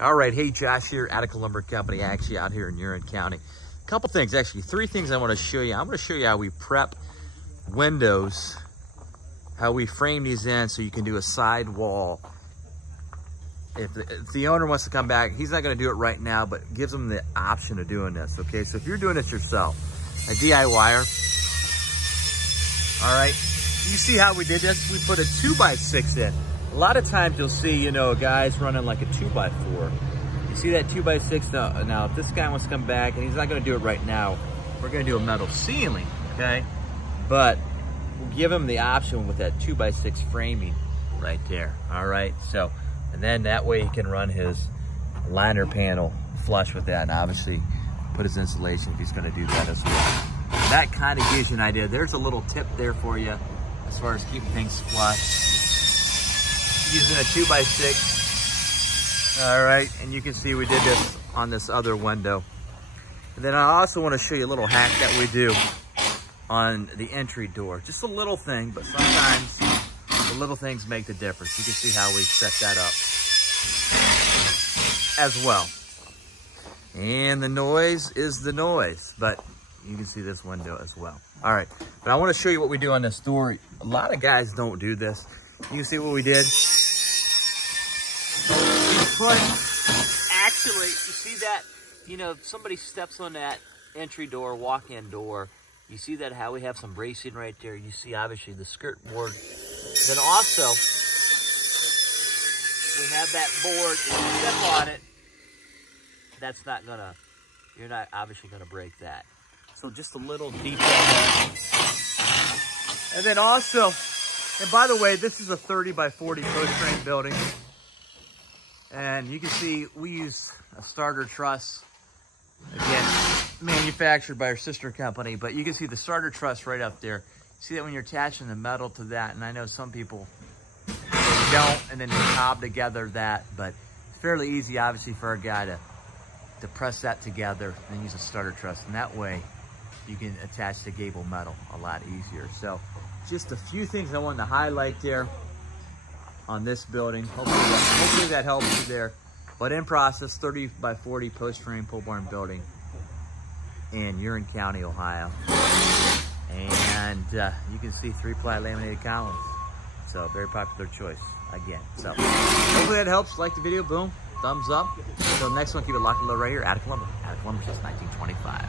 All right, hey, Josh here, Attica Lumber Company, actually out here in Huron County. A couple things, actually, 3 things I want to show you. I'm going to show you how we prep windows, how we frame these in so you can do a side wall. If the owner wants to come back, he's not going to do it right now, but gives them the option of doing this, okay? So if you're doing this yourself, a DIYer, all right, you see how we did this? We put a 2x6 in. A lot of times you'll see, you know, guys running like a 2x4. You see that 2x6? Now, if this guy wants to come back, and he's not going to do it right now, we're going to do a metal ceiling, okay? But we'll give him the option with that 2x6 framing right there, all right? So, and then that way he can run his liner panel flush with that, and obviously put his insulation if he's going to do that as well. And that kind of gives you an idea. There's a little tip there for you as far as keeping things flush. Using a 2x6. All right, and you can see we did this on this other window. And then I also want to show you a little hack that we do on the entry door. Just a little thing, but sometimes the little things make the difference. You can see how we set that up as well. And the noise is the noise, but you can see this window as well. All right, but I want to show you what we do on this door. A lot of guys don't do this. You can see what we did. Actually, you see that, you know, if somebody steps on that entry door, walk-in door, you see that how we have some bracing right there. You see obviously the skirt board. Then also, we have that board, if you step on it, that's not gonna, you're not obviously gonna break that. So just a little detail there. And then also, and by the way, this is a 30x40 post frame building. And you can see we use a starter truss, again, manufactured by our sister company, but you can see the starter truss right up there. See that when you're attaching the metal to that, and I know some people they don't, and then they cob together that, but it's fairly easy, obviously, for a guy to press that together and use a starter truss, and that way you can attach the gable metal a lot easier. So just a few things I wanted to highlight there on this building. Hopefully that helps you there. But in process, 30x40 post frame pole barn building in Huron County, Ohio. And you can see 3-ply laminated columns. So very popular choice again. So hopefully that helps. Like the video, boom, thumbs up. Until next one, keep it locked and low right here. Attica Lumber. Attica Lumber since 1925.